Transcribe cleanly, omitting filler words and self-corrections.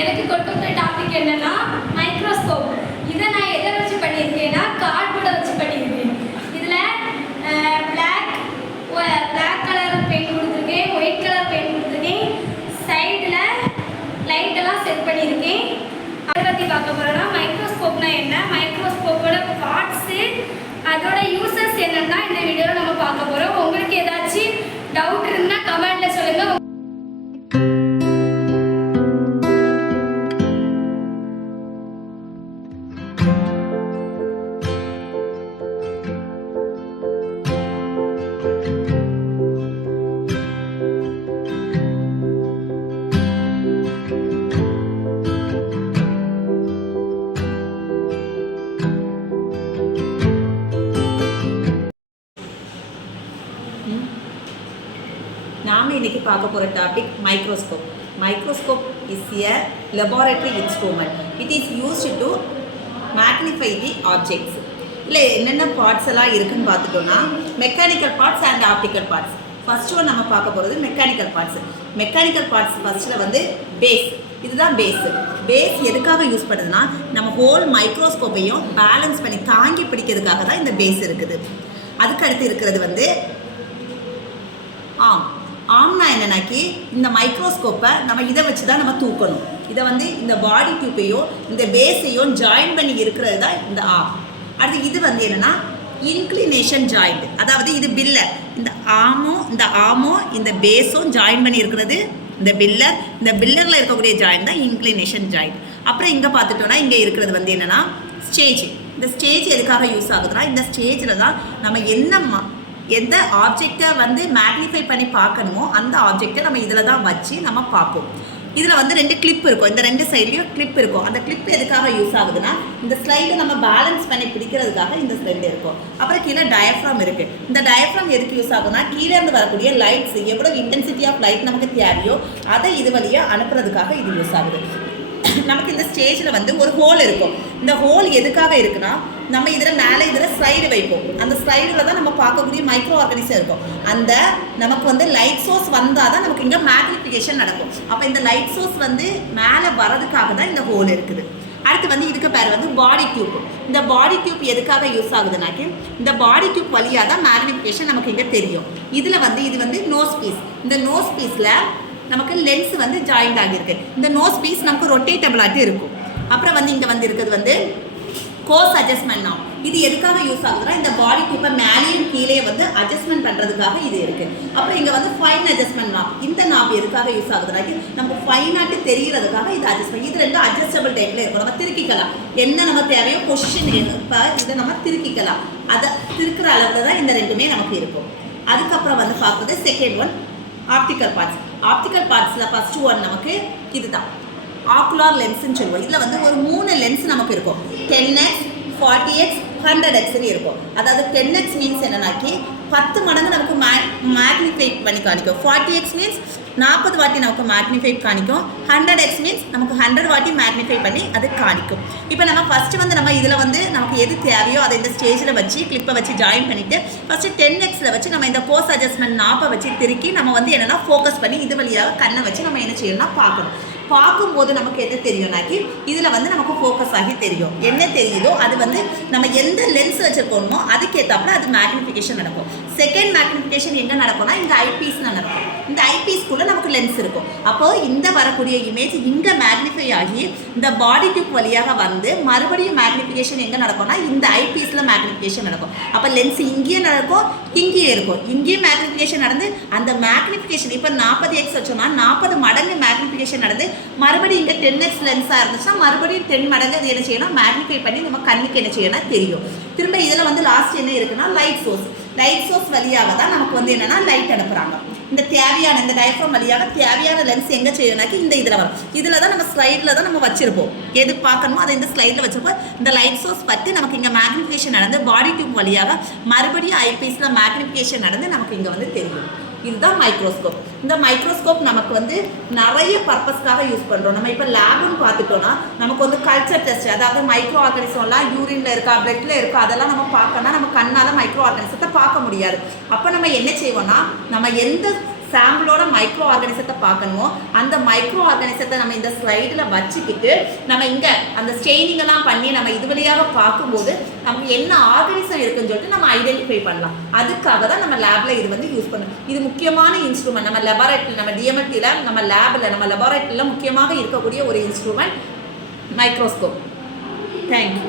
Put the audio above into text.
எனக்கு கொடுத்த டாபிக் என்னன்னா மைக்ரோஸ்கோப். இதை நான் எதை வச்சு பண்ணியிருக்கேன்னா கார்ட்போர்டை வச்சு பண்ணியிருக்கேன். இதில் பிளாக் கலர் பெயிண்ட் கொடுத்துருக்கேன், ஒயிட் கலர் பெயிண்ட் கொடுத்துருக்கேன், சைடில் லைட்டெல்லாம் செட் பண்ணியிருக்கேன். அதை பற்றி பார்க்க போகிறோன்னா மைக்ரோஸ்கோப்னா என்ன, மைக்ரோஸ்கோப்போட பார்ட்ஸு, அதோட யூசஸ் என்னன்னா இந்த வீடியோவில் நம்ம பார்க்க போகிறோம். உங்களுக்கு ஏதாச்சும் டவுட் இருந்தால் கமெண்ட்டில் சொல்லுங்கள். நாம் இன்றைக்கி பார்க்க போகிற topic microscope. Microscope is a laboratory instrument. It is used to magnify the objects. இல்லை என்னென்ன பார்ட்ஸ் எல்லாம் இருக்குதுன்னு பார்த்துட்டோன்னா mechanical parts and optical parts. First one நம்ம பார்க்க போகிறது மெக்கானிக்கல் பார்ட்ஸ். மெக்கானிக்கல் பார்ட்ஸ் ஃபஸ்ட்டில் வந்து பேஸ். இதுதான் பேஸு. பேஸ் எதுக்காக யூஸ் பண்ணுதுன்னா நம்ம ஹோல் மைக்ரோஸ்கோப்பையும் பேலன்ஸ் பண்ணி தாங்கி பிடிக்கிறதுக்காக தான் இந்த பேஸ் இருக்குது. அதுக்கடுத்து இருக்கிறது வந்து ஆம்னா என்னன்னாக்கி இந்த மைக்ரோஸ்கோப்பை நம்ம இதை வச்சு தான் நம்ம தூக்கணும். இதை வந்து இந்த பாடி டியூப்பையும் இந்த பேஸையும் ஜாயின் பண்ணி இருக்கிறது தான் இந்த ஆம். அடுத்து இது வந்து என்னென்னா இன்க்ளினேஷன் ஜாயிண்ட். அதாவது இது பில்லர். இந்த ஆமும் இந்த பேஸும் ஜாயின் பண்ணி இருக்கிறது இந்த பில்லர். இந்த பில்லரில் இருக்கக்கூடிய ஜாயிண்ட் தான் இன்க்ளினேஷன் ஜாயிண்ட். அப்புறம் இங்கே பார்த்துட்டோன்னா இங்கே இருக்கிறது வந்து என்னென்னா ஸ்டேஜ். இந்த ஸ்டேஜ் எதுக்காக யூஸ் ஆகுதுன்னா இந்த ஸ்டேஜில் தான் நம்ம எந்த ஆப்ஜெக்டை வந்து மேக்னிஃபை பண்ணி பார்க்கணுமோ அந்த ஆப்ஜெக்டை நம்ம இதில் தான் வச்சு நம்ம பார்ப்போம். இதில் வந்து 2 கிளிப் இருக்கும். இந்த 2 சைட்லேயும் கிளிப் இருக்கும். அந்த கிளிப் எதுக்காக யூஸ் ஆகுதுன்னா இந்த ஸ்லைடை நம்ம பேலன்ஸ் பண்ணி பிடிக்கிறதுக்காக இந்த ஸ்லைடு இருக்கும். அப்புறம் கீழே டயஃப்ராம் இருக்குது. இந்த டயஃப்ராம் எதுக்கு யூஸ் ஆகுதுன்னா கீழே இருந்து வரக்கூடிய லைட்ஸ் எவ்வளோ இன்டென்சிட்டி ஆஃப் லைட் நமக்கு தேவையோ அதை இது வழியாக அனுப்புறதுக்காக இது யூஸ் ஆகுது. நமக்கு இந்த ஸ்டேஜில் வந்து ஒரு ஹோல் இருக்கும். இந்த ஹோல் எதுக்காக இருக்குன்னா நம்ம இதில் ஸ்லைடு வைப்போம். அந்த ஸ்லைடில் தான் நம்ம பார்க்கக்கூடிய மைக்ரோ ஆர்கானிசம் இருக்கும். அந்த நமக்கு வந்து லைட் சோர்ஸ் வந்தால் தான் நமக்கு இங்கே மேக்னிஃபிகேஷன் நடக்கும். அப்போ இந்த லைட் சோர்ஸ் வந்து மேலே வரதுக்காக தான் இந்த ஹோல் இருக்குது. அடுத்து வந்து இதுக்கு பேர் வந்து பாடி டியூப். இந்த பாடி டியூப் எதுக்காக யூஸ் ஆகுதுனாக்கி இந்த பாடி டியூப் வழியாக தான் மேக்னிஃபிகேஷன் நமக்கு இங்கே தெரியும். இதில் வந்து இது வந்து நோஸ் பீஸ். இந்த நோஸ் பீஸில் நமக்கு லென்ஸ் வந்து ஜாயிண்ட் ஆகியிருக்கு. இந்த நோஸ் பீஸ் நமக்கு ரொட்டேட்டபிளாகிட்டு இருக்கும். அப்புறம் வந்து இங்கே வந்து இருக்கிறது வந்து கோர்ஸ் அட்ஜஸ்ட்மெண்ட் நாப். இது எதுக்காக யூஸ் ஆகுதுன்னா இந்த பாடி டியூப்பை மேலேயும் கீழே வந்து அட்ஜஸ்ட்மெண்ட் பண்ணுறதுக்காக இது இருக்குது. அப்புறம் இங்கே வந்து ஃபைன் அட்ஜஸ்ட்மெண்ட் நாப். இந்த நாப் எதுக்காக யூஸ் ஆகுதுனாக்கி நம்ம ஃபைனாட்டு தெரிகிறதுக்காக இது அட்ஜஸ்ட்மெண்ட். இது 2 அட்ஜஸ்டபிள் டைப்பில் இருக்கும். நம்ம திருக்கிக்கலாம். என்ன நம்ம தேவையோ பொசிஷன் இப்போ இதை நம்ம திருக்கிக்கலாம். அதை திருக்கிற அளவில் தான் இந்த 2மே நமக்கு இருக்கும். அதுக்கப்புறம் வந்து பார்க்குறது second one optical parts. Optical பார்ட்ஸில் ஃபஸ்ட்டு ஒன் நமக்கு இதுதான் ஆக்குலார் லென்ஸ்ன்னு சொல்லுவோம். இதில் வந்து ஒரு 3 லென்ஸ் நமக்கு இருக்கும். 10x 40x 100xன்னு இருக்கும். அதாவது 10x மீன்ஸ் என்னன்னாக்கி 10 மடங்கு நமக்கு மேக்னிஃபை பண்ணி காணிக்கும். 40x மீன்ஸ் 40 வாட்டி நமக்கு மேக்னிஃபை காணிக்கும். 100x மீன்ஸ் நமக்கு 100 வாட்டி மேக்னிஃபை பண்ணி அது காணிக்கும். இப்போ நம்ம ஃபஸ்ட்டு வந்து நம்ம இதில் வந்து நமக்கு எது தேவையோ அதை இந்த ஸ்டேஜில் வச்சு கிளிப்பை வச்சு ஜாயின் பண்ணிவிட்டு ஃபஸ்ட்டு 10xல் வச்சு நம்ம இந்த கோர்ஸ் அட்ஜஸ்ட்மெண்ட் நாப்பை வச்சு திருக்கி நம்ம வந்து என்னென்னா ஃபோக்கஸ் பண்ணி இது வழியாக கண்ணை வச்சு நம்ம என்ன செய்யணும்னா பார்க்கணும். பார்க்கும்போது நமக்கு எது தெரியும்னாக்கி இதில் வந்து நமக்கு ஃபோக்கஸ் ஆகி தெரியும். என்ன தெரியுதோ அது வந்து நம்ம எந்த லென்ஸ் வச்சுருக்கோமோ அதுக்கேற்றாப்புல அது மேக்னிஃபிகேஷன் நடக்கும். செகண்ட் மேக்னிஃபிகேஷன் எங்கே நடக்கும்னா இந்த ஐபீஸில் நடக்கும். இந்த ஐபீஸ்க்குள்ளே நமக்கு லென்ஸ் இருக்கும். அப்போது இந்த வரக்கூடிய இமேஜ் இங்கே மேக்னிஃபை ஆகி இந்த பாடி டியூப் வழியாக வந்து மறுபடியும் மேக்னிஃபிகேஷன் எங்கே நடக்கும்னா இந்த ஐபீஸில் மேக்னிஃபிகேஷன் நடக்கும். அப்போ லென்ஸ் இங்கேயே நடக்கும், இங்கேயே இருக்கும். இங்கேயும் மேக்னிஃபிகேஷன் நடந்து அந்த மேக்னிஃபிகேஷன் இப்போ 40x வச்சோம்னா 40 மடங்கு மேக்னிஃபிகேஷன் நடந்து மறுபடியும் இங்கே 10x லென்ஸாக இருந்துச்சுன்னா மறுபடியும் 10 மடங்கு அது என்ன செய்யணும் மேக்னிஃபை பண்ணி நம்ம கண்ணுக்கு என்ன செய்யணும் தெரியும். திரும்ப இதில் வந்து லாஸ்ட் என்ன இருக்குன்னா லைட் சோர்ஸ். லைட் சோர்ஸ் வழியாக தான் நமக்கு வந்து என்னென்னா லைட் அனுப்புகிறாங்க. இந்த தேவையான இந்த டயஃப்ராம் வழியாக தேவையான லென்ஸ் எங்கே செய்யணும்னாக்கி இந்த இதில் வரும். இதில் தான் நம்ம ஸ்லைடில் தான் நம்ம வச்சுருப்போம். எது பார்க்கணுமோ அதை இந்த ஸ்லைடில் வச்சுருப்போம். இந்த லைட் சோர்ஸ் பற்றி நமக்கு இங்கே மேக்னிஃபிகேஷன் நடந்து பாடி டியூப் வழியாக மறுபடியும் ஐபீஸில் மேக்னிஃபிகேஷன் நடந்து நமக்கு இங்கே வந்து தெரியும். இதுதான் மைக்ரோஸ்கோப். இந்த மைக்ரோஸ்கோப் நமக்கு வந்து நிறைய பர்பஸ்க்காக யூஸ் பண்ணுறோம். நம்ம இப்போ லேபுன்னு பார்த்துட்டோன்னா நமக்கு வந்து கல்ச்சர் டெஸ்ட், அதாவது மைக்ரோ ஆர்கானிசம்லாம் யூரினில் இருக்கா பிளட்டில் இருக்கா அதெல்லாம் நம்ம பார்க்கணும்னா நம்ம கண்ணால் மைக்ரோ ஆர்கானிசத்தை பார்க்க முடியாது. அப்போ நம்ம என்ன செய்வோம்னா நம்ம எந்த சாம்பிளோட மைக்ரோ ஆர்கானிசத்தை பார்க்கணுமோ அந்த மைக்ரோ ஆர்கானிசத்தை நம்ம இந்த ஸ்லைடில் வச்சுக்கிட்டு நம்ம இங்கே அந்த ஸ்டெயினிங் எல்லாம் பண்ணி நம்ம இது வழியாக பார்க்கும்போது நமக்கு என்ன ஆர்கானிசம் இருக்குன்னு சொல்லிட்டு நம்ம ஐடென்டிஃபை பண்ணலாம். அதுக்காக தான் நம்ம லேபில் இது வந்து யூஸ் பண்ணணும். இது முக்கியமான இன்ஸ்ட்ருமெண்ட். நம்ம லெபார்ட்டரியில், நம்ம டிஎம்எல்டியில், நம்ம லேபில், நம்ம லெபார்ட்டரியில் முக்கியமாக இருக்கக்கூடிய ஒரு இன்ஸ்ட்ருமெண்ட் மைக்ரோஸ்கோப். தேங்க்யூ.